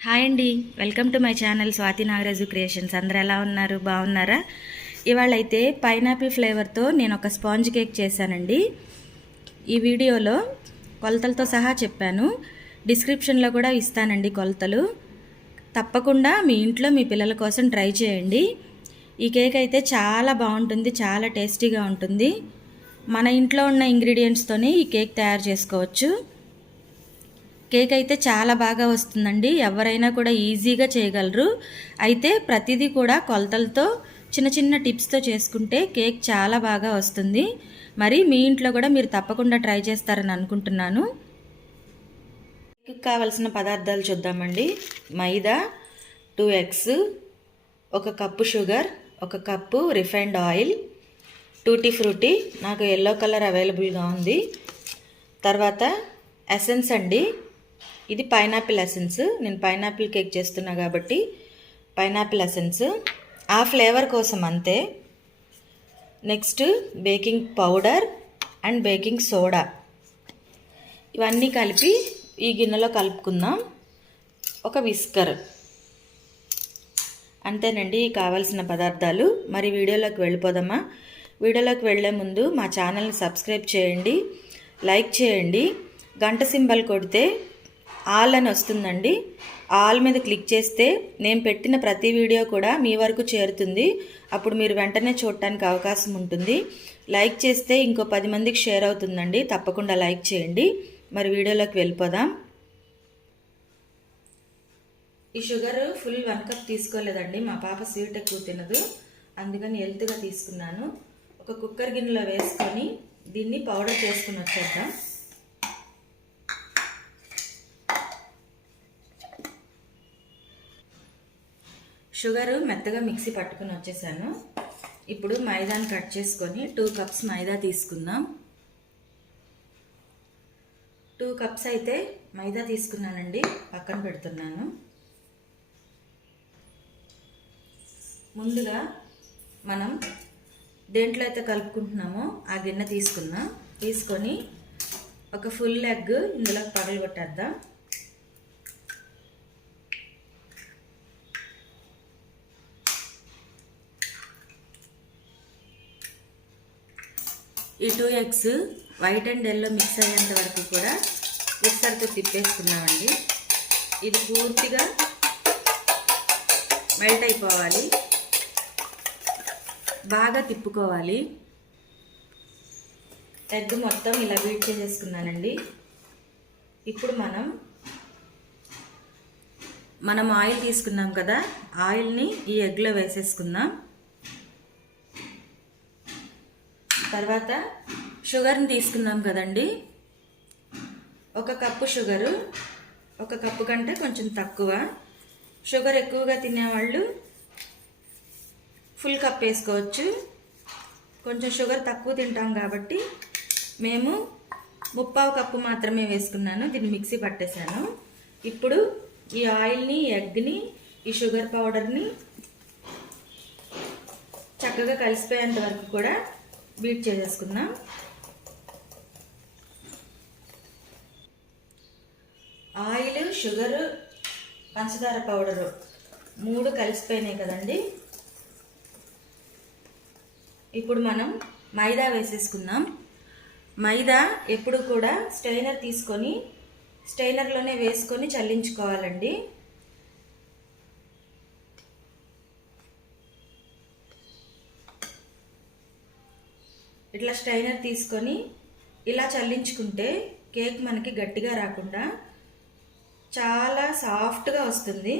Hi అండి. Welcome to my channel Swathi Nagaraju creations. అందరు ఎలా ఉన్నారు? బాగున్నారా? ఇవాళ అయితే పైనాపిల్ ఫ్లేవర్తో నేను ఒక స్పాంజ్ కేక్ చేశానండి. ఈ వీడియోలో కొలతలతో సహా చెప్పాను. డిస్క్రిప్షన్లో కూడా ఇస్తానండి కొలతలు. తప్పకుండా మీ ఇంట్లో మీ పిల్లల కోసం ట్రై చేయండి. ఈ కేక్ అయితే చాలా బాగుంటుంది చాలా టేస్టీగా ఉంటుంది. మన ఇంట్లో ఉన్న ఇంగ్రీడియంట్స్తోనే ఈ కేక్ తయారు చేసుకోవచ్చు. కేక్ అయితే చాలా బాగా వస్తుందండి. ఎవరైనా కూడా ఈజీగా చేయగలరు. అయితే ప్రతిదీ కూడా కొలతలతో చిన్న చిన్న టిప్స్తో చేసుకుంటే కేక్ చాలా బాగా వస్తుంది. మరి మీ ఇంట్లో కూడా మీరు తప్పకుండా ట్రై చేస్తారని అనుకుంటున్నాను. కేక్ కావలసిన పదార్థాలు చూద్దామండి. మైదా టూ ఎగ్స్ ఒక కప్పు షుగర్ ఒక cup refined oil tutti frutti. నాకు ఎల్లో కలర్ అవైలబుల్గా ఉంది. తర్వాత ఎసెన్స్ అండి. ఇది పైనాపిల్ ఎసెన్స్ నేను పైనాపిల్ కేక్ చేస్తున్నా కాబట్టి పైనాపిల్ ఎసెన్స్ ఆ ఫ్లేవర్ కోసం అంతే. Next baking powder and baking soda ఇవన్నీ కలిపి ఈ గిన్నెలో కలుపుకుందాం. ఒక విస్కర్ అంతేనండి కావాల్సిన పదార్థాలు. మరి వీడియోలోకి వెళ్ళిపోదామా? వీడియోలోకి వెళ్ళే ముందు మా ఛానల్ని సబ్స్క్రైబ్ చేయండి లైక్ చేయండి. గంట సింబల్ కొడితే ఆల్ అని వస్తుందండి. ఆల్ మీద క్లిక్ చేస్తే నేను పెట్టిన ప్రతి వీడియో కూడా మీ వరకు చేరుతుంది. అప్పుడు మీరు వెంటనే చూడటానికి అవకాశం ఉంటుంది. లైక్ చేస్తే ఇంకో పది మందికి షేర్ అవుతుందండి. తప్పకుండా లైక్ చేయండి. మరి వీడియోలోకి వెళ్ళిపోదాం. ఈ షుగర్ ఫుల్ వన్ కప్ తీసుకోలేదండి. మా పాప స్వీట్ ఎక్కువ తినదు. అందుకని హెల్త్గా తీసుకున్నాను. ఒక కుక్కర్ గిన్నెలో వేసుకొని దీన్ని పౌడర్ చేసుకుని వచ్చేద్దాం. షుగరు మెత్తగా మిక్సీ పట్టుకుని వచ్చేసాను. ఇప్పుడు మైదాని కట్ చేసుకొని టూ కప్స్ మైదా తీసుకుందాం. టూ కప్స్ అయితే మైదా తీసుకున్నానండి పక్కన పెడుతున్నాను. ముందుగా మనం దేంట్లో అయితే కలుపుకుంటున్నామో ఆ గిన్నె తీసుకున్నాం తీసుకొని ఒక ఫుల్ ఎగ్ ఇందులో పగలగొట్టేద్దాం. ఈ two eggs white and yellow mix అయ్యేంత వరకు కూడా మిక్సర్తో తిప్పేసుకున్నామండి. ఇది పూర్తిగా మెల్ట్ అయిపోవాలి. బాగా తిప్పుకోవాలి. ఎగ్ మొత్తం ఇలా బీట్ చేసేసుకున్నానండి. ఇప్పుడు మనం మనం ఆయిల్ తీసుకున్నాం కదా ఆయిల్ని ఈ ఎగ్లో వేసేసుకుందాం. తర్వాత షుగర్ని తీసుకున్నాం కదండి. ఒక కప్పు షుగరు ఒక కప్పు కంటే కొంచెం తక్కువ. షుగర్ ఎక్కువగా తినేవాళ్ళు ఫుల్ కప్ వేసుకోవచ్చు. కొంచెం షుగర్ తక్కువ తింటాం కాబట్టి మేము ముప్పావు కప్పు మాత్రమే వేసుకున్నాను. దీన్ని మిక్సీ పట్టేశాను. ఇప్పుడు ఈ ఆయిల్ని ఎగ్ని ఈ షుగర్ పౌడర్ని చక్కగా కలిసిపోయేంత వరకు కూడా బీట్ చేసేసుకుందాం. ఆయిల్ షుగర్ పంచదార పౌడరు మూడు కలిసిపోయినాయి కదండి. ఇప్పుడు మనం మైదా వేసేసుకుందాం. మైదా ఎప్పుడు కూడా స్టైనర్ తీసుకొని స్టైనర్లోనే వేసుకొని చల్లించుకోవాలండి. ఇట్లా స్టైనర్ తీసుకొని ఇలా చల్లించుకుంటే కేక్ మనకి గట్టిగా రాకుండా చాలా సాఫ్ట్గా వస్తుంది.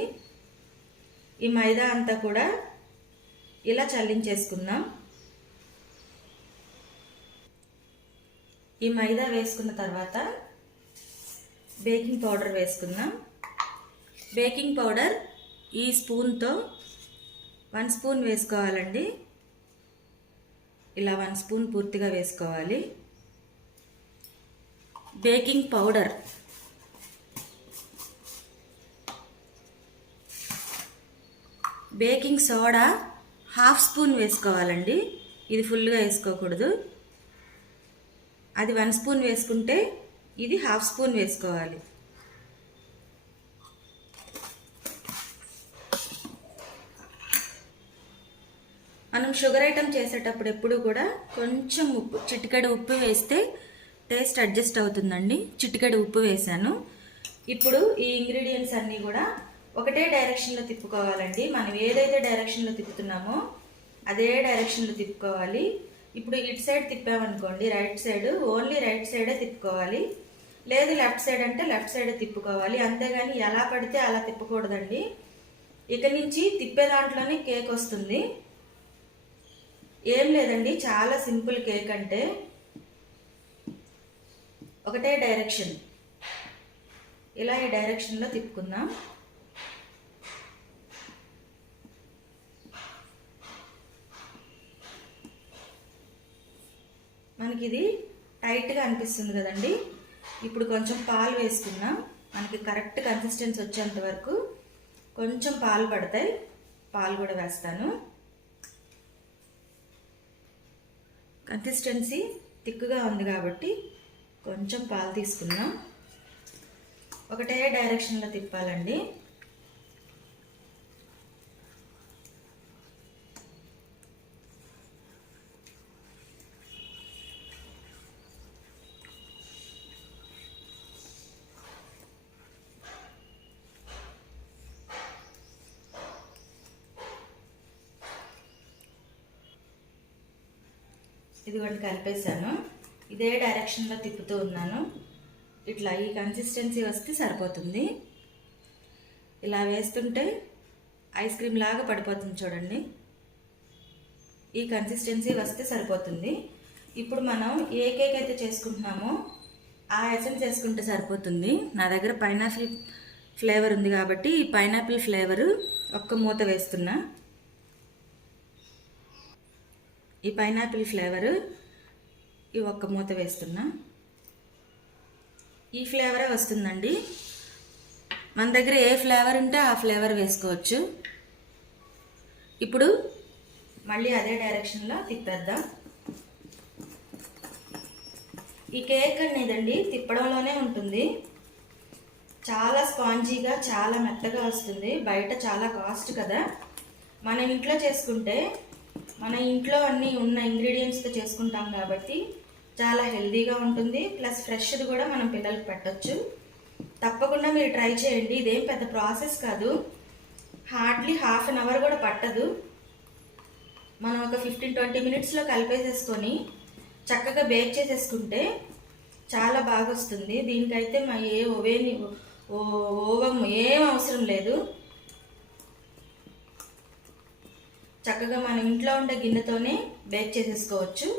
ఈ మైదా అంతా కూడా ఇలా చల్లించేసుకుందాం. ఈ మైదా వేసుకున్న తర్వాత బేకింగ్ పౌడర్ వేసుకుందాం. బేకింగ్ పౌడర్ ఈ స్పూన్తో వన్ స్పూన్ వేసుకోవాలండి. ఇలా వన్ స్పూన్ పూర్తిగా వేసుకోవాలి. Baking powder. Baking soda half spoon వేసుకోవాలండి. ఇది ఫుల్గా వేసుకోకూడదు. అది వన్ స్పూన్ వేసుకుంటే ఇది హాఫ్ స్పూన్ వేసుకోవాలి. మనం షుగర్ ఐటెం చేసేటప్పుడు ఎప్పుడు కూడా కొంచెం ఉప్పు చిటికెడు ఉప్పు వేస్తే టేస్ట్ అడ్జస్ట్ అవుతుందండి. చిటికెడు ఉప్పు వేసాను. ఇప్పుడు ఈ ఇంగ్రీడియంట్స్ అన్నీ కూడా ఒకటే డైరెక్షన్లో తిప్పుకోవాలండి. మనం ఏదైతే డైరెక్షన్లో తిప్పుతున్నామో అదే డైరెక్షన్లో తిప్పుకోవాలి. ఇప్పుడు ఇటు సైడ్ తిప్పామనుకోండి రైట్ సైడ్ ఓన్లీ రైట్ సైడే తిప్పుకోవాలి. లేదు లెఫ్ట్ సైడ్ అంటే లెఫ్ట్ సైడే తిప్పుకోవాలి. అంతేగాని ఎలా పడితే అలా తిప్పకూడదండి. ఇక నుంచి తిప్పే దాంట్లోనే కేక్ వస్తుంది. ఏం లేదండి చాలా సింపుల్ కేక్ అంటే ఒకటే డైరెక్షన్. ఇలా ఈ డైరెక్షన్లో తిప్పుకుందాం. మనకి ఇది టైట్గా అనిపిస్తుంది కదండి. ఇప్పుడు కొంచెం పాలు వేసుకుందాం. మనకి కరెక్ట్ కన్సిస్టెన్సీ వచ్చేంత వరకు కొంచెం పాలు పడతాయి. పాలు కూడా వేస్తాను. కన్సిస్టెన్సీ థిక్గా ఉంది కాబట్టి కొంచెం పాలు తీసుకుందాం. ఒకటే డైరెక్షన్లో తిప్పాలండి. ఇదిగోండి కలిపేశాను. ఇదే డైరెక్షన్లో తిప్పుతూ ఉన్నాను. ఇట్లా ఈ కన్సిస్టెన్సీ వస్తే సరిపోతుంది. ఇలా వేస్తుంటే ఐస్ క్రీమ్ లాగా పడిపోతుంది చూడండి. ఈ కన్సిస్టెన్సీ వస్తే సరిపోతుంది. ఇప్పుడు మనం ఏ కేక్ అయితే చేసుకుంటున్నామో ఆ ఎసెన్స్ వేసుకుంటే సరిపోతుంది. నా దగ్గర పైనాపిల్ ఫ్లేవర్ ఉంది కాబట్టి ఈ పైనాపిల్ ఫ్లేవరు ఒక్క మూత వేస్తున్నా. ఈ పైనాపిల్ ఫ్లేవరు ఈ ఒక్క మూత వేస్తున్నా. ఈ ఫ్లేవరే వస్తుందండి. మన దగ్గర ఏ ఫ్లేవర్ ఉంటే ఆ ఫ్లేవర్ వేసుకోవచ్చు. ఇప్పుడు మళ్ళీ అదే డైరెక్షన్లో తిప్పేద్దాం. ఈ కేక్ అనేదండి తిప్పడంలోనే ఉంటుంది. చాలా స్పాంజీగా చాలా మెత్తగా వస్తుంది. బయట చాలా కాస్ట్ కదా. మనం ఇంట్లో చేసుకుంటే మన ఇంట్లో అన్నీ ఉన్న ఇంగ్రీడియంట్స్తో చేసుకుంటాం కాబట్టి చాలా హెల్దీగా ఉంటుంది. ప్లస్ ఫ్రెష్ది కూడా మనం పిల్లలకి పెట్టచ్చు. తప్పకుండా మీరు ట్రై చేయండి. ఇదేం పెద్ద ప్రాసెస్ కాదు. హార్డ్లీ హాఫ్ అన్ అవర్ కూడా పట్టదు. మనం ఒక ఫిఫ్టీన్ ట్వంటీ మినిట్స్లో కలిపేసేసుకొని చక్కగా బేక్ చేసేసుకుంటే చాలా బాగా వస్తుంది దీనికైతే మా ఏ ఓవేని ఓవం ఏం అవసరం లేదు. చక్కగా మనం ఇంట్లో ఉండే గిన్నెతోనే బేక్ చేసేసుకోవచ్చు.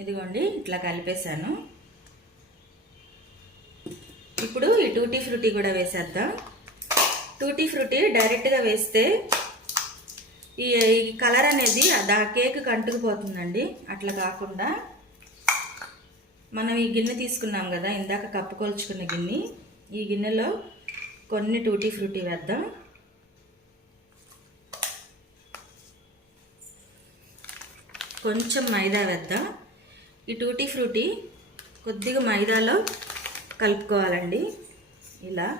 ఇదిగోండి ఇట్లా కలిపేశాను. ఇప్పుడు ఈ టూటీ ఫ్రూటీ కూడా వేసేద్దాం. టూటీ ఫ్రూటీ డైరెక్ట్గా వేస్తే ఈ కలర్ అనేది దా కేక్ కంటుకుపోతుందండి అట్లా కాకుండా మనం ఈ గిన్నె తీసుకున్నాం కదా ఇందాక కప్పు కొలుచుకున్న గిన్నె ఈ గిన్నెలో కొన్ని టూటీ ఫ్రూటీ వేద్దాం. కొంచెం మైదా వేద్దాం. ఈ టూటీ ఫ్రూటీ కొద్దిగా మైదాలో కలుపుకోవాలండి. ఇలా.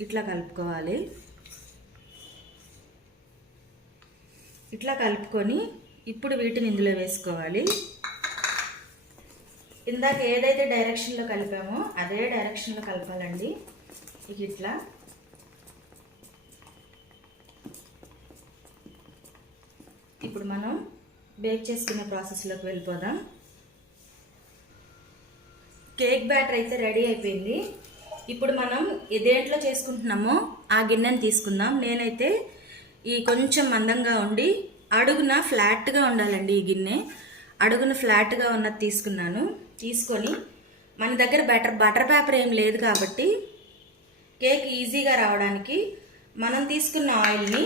ఇట్లా కలుపుకోవాలి. ఇట్లా కలుపుకొని ఇప్పుడు వీటిని ఇందులో వేసుకోవాలి. ఇందాక ఏదైతే డైరెక్షన్లో కలిపామో అదే డైరెక్షన్లో కలపాలండి. ఇక ఇట్లా. ఇప్పుడు మనం బేక్ చేసుకునే ప్రాసెస్లోకి వెళ్ళిపోదాం. కేక్ బ్యాటర్ అయితే రెడీ అయిపోయింది. ఇప్పుడు మనం దేంట్లో చేసుకుంటున్నామో ఆ గిన్నెని తీసుకుందాం. నేనైతే ఈ కొంచెం మందంగా ఉండి అడుగున ఫ్లాట్గా ఉండాలండి ఈ గిన్నె. అడుగున ఫ్లాట్గా ఉన్నది తీసుకున్నాను. తీసుకొని మన దగ్గర బటర్ బటర్ పేపర్ ఏం లేదు కాబట్టి కేక్ ఈజీగా రావడానికి మనం తీసుకున్న ఆయిల్ని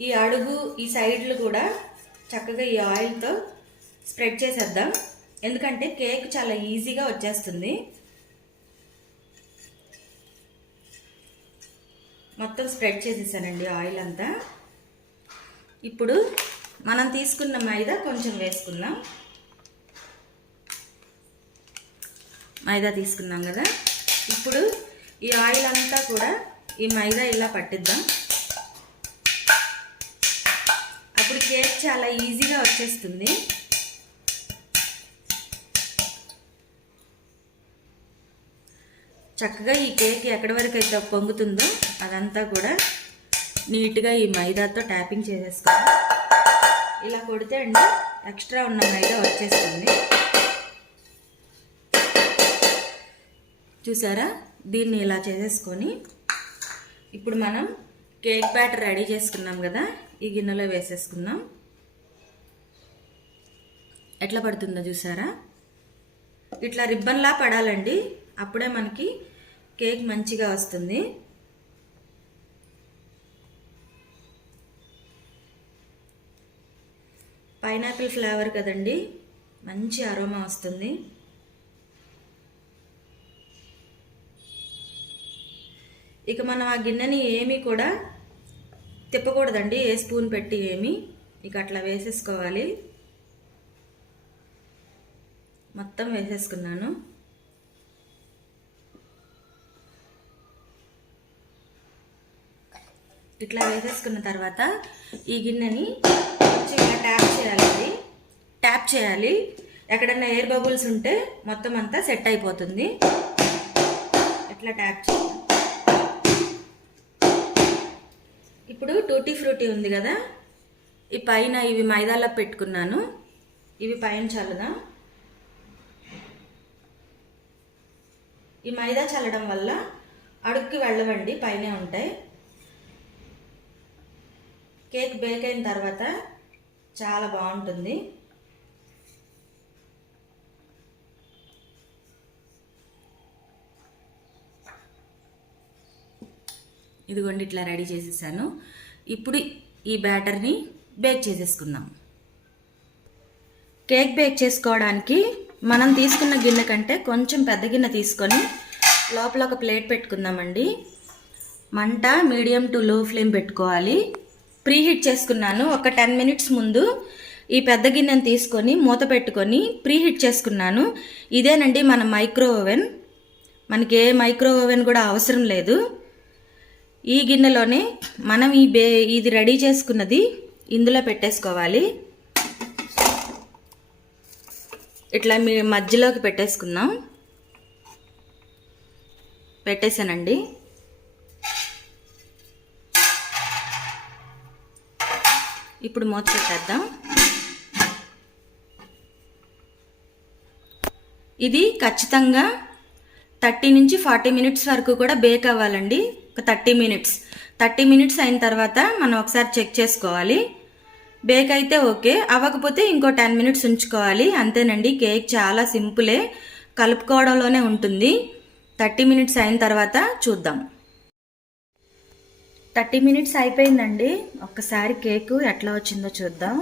ఈ అడుగు ఈ సైడ్లు కూడా చక్కగా ఈ ఆయిల్తో స్ప్రెడ్ చేసేద్దాం. ఎందుకంటే కేక్ చాలా ఈజీగా వచ్చేస్తుంది. మొత్తం స్ప్రెడ్ చేసేసానండి ఆయిల్ అంతా. ఇప్పుడు మనం తీసుకున్న మైదా కొంచెం వేసుకుందాం. మైదా తీసుకున్నాం కదా. ఇప్పుడు ఈ ఆయిల్ అంతా కూడా ఈ మైదా ఇలా పట్టిద్దాం. చాలా ఈజీగా వచ్చేస్తుంది. చక్కగా ఈ కేక్ ఎక్కడి వరకు అయితే పొంగుతుందో అదంతా కూడా నీట్గా ఈ మైదాతో ట్యాపింగ్ చేసేసుకోవాలి ఇలా కొడితే అండి ఎక్స్ట్రా ఉన్న మైదా వచ్చేస్తుంది. చూసారా? దీన్ని ఇలా చేసేసుకొని ఇప్పుడు మనం కేక్ బ్యాటర్ రెడీ చేసుకున్నాం కదా ఈ గిన్నెలో వేసేసుకుందాం. ఎట్లా పడుతుందో చూసారా? ఇట్లా రిబ్బన్లా పడాలండి. అప్పుడే మనకి కేక్ మంచిగా వస్తుంది. పైనాపిల్ ఫ్లేవర్ కదండి. మంచి అరోమా వస్తుంది. ఇక మనం ఆ గిన్నెని ఏమీ కూడా తిప్పకూడదండి. ఏ స్పూన్ పెట్టి ఏమి. ఇక అట్లా వేసేసుకోవాలి. మొత్తం వేసేసుకున్నాను. ఇట్లా వేసేసుకున్న తర్వాత ఈ గిన్నెని కొంచెం ట్యాప్ చేయాలండి ట్యాప్ చేయాలి. ఎక్కడన్నా ఎయిర్ బబుల్స్ ఉంటే మొత్తం అంతా సెట్ అయిపోతుంది. ఇట్లా ట్యాప్ చేయాలి. ఇప్పుడు టూటీ ఫ్రూటీ ఉంది కదా. ఈ పైన ఇవి మైదాలో పెట్టుకున్నాను. ఇవి పైన చల్లదా. ఈ మైదా చల్లడం వల్ల అడుక్కి వెళ్ళవండి పైనే ఉంటాయి. కేక్ బేక్ అయిన తర్వాత చాలా బాగుంటుంది. ఇదిగోండి ఇట్లా రెడీ చేసేసాను. ఇప్పుడు ఈ బ్యాటర్ని బేక్ చేసేసుకుందాం. కేక్ బేక్ చేసుకోవడానికి మనం తీసుకున్న గిన్నె కంటే కొంచెం పెద్ద గిన్నె తీసుకొని లోపల ఒక ప్లేట్ పెట్టుకుందామండి. మంట మీడియం టు లో ఫ్లేమ్ పెట్టుకోవాలి. ప్రీహీట్ చేసుకున్నాను. ఒక టెన్ మినిట్స్ ముందు ఈ పెద్ద గిన్నెను తీసుకొని మూత పెట్టుకొని ప్రీహీట్ చేసుకున్నాను. ఇదేనండి మన మైక్రో ఓవెన్ మనకి ఏ మైక్రో ఓవెన్ కూడా అవసరం లేదు. ఈ గిన్నెలోనే మనం ఈ బే ఇది రెడీ చేసుకున్నది ఇందులో పెట్టేసుకోవాలి. ఇట్లా మీ మధ్యలోకి పెట్టేసుకుందాం. పెట్టేశానండి. ఇప్పుడు మూత పెట్టేద్దాం. ఇది ఖచ్చితంగా థర్టీ నుంచి ఫార్టీ మినిట్స్ వరకు కూడా బేక్ అవ్వాలండి. ఒక థర్టీ మినిట్స్. థర్టీ మినిట్స్ అయిన తర్వాత మనం ఒకసారి చెక్ చేసుకోవాలి. బేక్ అయితే ఓకే. అవ్వకపోతే ఇంకో టెన్ మినిట్స్ ఉంచుకోవాలి. అంతేనండి. కేక్ చాలా సింపులే. కలుపుకోవడంలోనే ఉంటుంది. థర్టీ మినిట్స్ అయిన తర్వాత చూద్దాం. థర్టీ మినిట్స్ అయిపోయిందండి. ఒక్కసారి కేకు ఎట్లా వచ్చిందో చూద్దాం.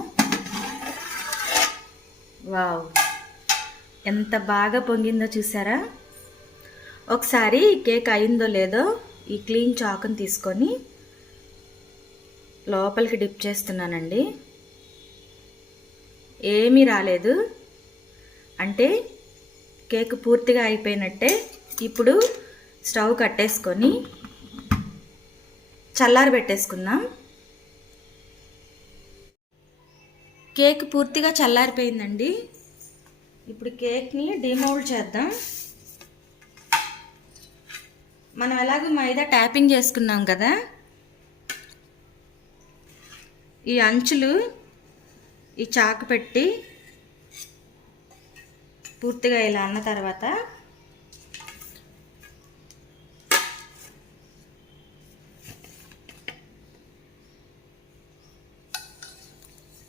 వావ్. ఎంత బాగా పొంగిందో చూసారా? ఒకసారి కేక్ అయిందో లేదో ఈ క్లీన్ చాకుని తీసుకొని లోపలికి డిప్ చేస్తున్నానండి. ఏమీ రాలేదు. అంటే కేక్ పూర్తిగా అయిపోయినట్టే ఇప్పుడు స్టవ్ కట్టేసుకొని చల్లారి పెట్టేసుకుందాం. కేక్ పూర్తిగా చల్లారిపోయిందండి. ఇప్పుడు కేక్ని డిమౌల్డ్ చేద్దాం. మనం ఎలాగో మైదా ట్యాపింగ్ చేసుకున్నాం కదా. ఈ అంచులు ఈ చాకు పెట్టి పూర్తిగా ఇలా అన్న తర్వాత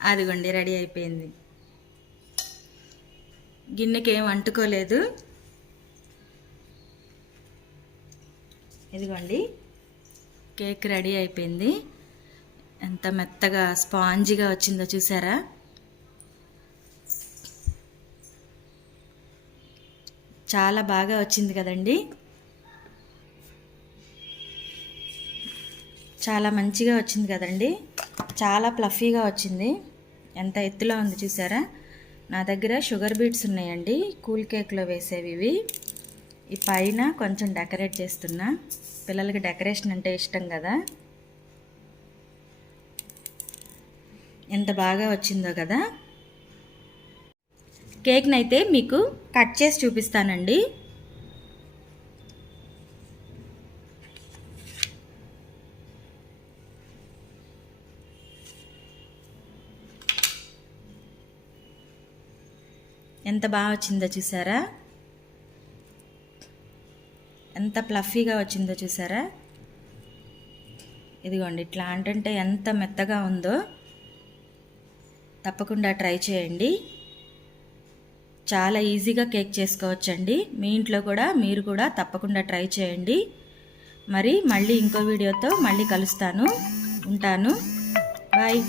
అదిగోండి రెడీ అయిపోయింది. గిన్నెకి ఏం అంటుకోలేదు. ఇదిగోండి కేక్ రెడీ అయిపోయింది. ఎంత మెత్తగా స్పాంజిగా వచ్చిందో చూసారా? చాలా బాగా వచ్చింది కదండి. చాలా మంచిగా వచ్చింది కదండి. చాలా ప్లఫీగా వచ్చింది. ఎంత ఎత్తులో ఉంది చూసారా? నా దగ్గర షుగర్ బీట్స్ ఉన్నాయండి. కూల్ కేక్లో వేసేవి ఇవి. ఈ పైన కొంచెం డెకరేట్ చేస్తున్నా. పిల్లలకి డెకరేషన్ అంటే ఇష్టం కదా. ఎంత బాగా వచ్చిందో కదా. కేక్ని అయితే మీకు కట్ చేసి చూపిస్తానండి. ఎంత బాగా వచ్చిందో చూసారా? ఎంత ప్లఫీగా వచ్చిందో చూసారా? ఇదిగోండి ఇట్లా అంటే ఎంత మెత్తగా ఉందో తప్పకుండా ట్రై చేయండి. చాలా ఈజీగా కేక్ చేసుకోవచ్చండి. మీ ఇంట్లో కూడా మీరు కూడా తప్పకుండా ట్రై చేయండి. మరి మళ్ళీ ఇంకో వీడియోతో మళ్ళీ కలుస్తాను. ఉంటాను. బాయ్.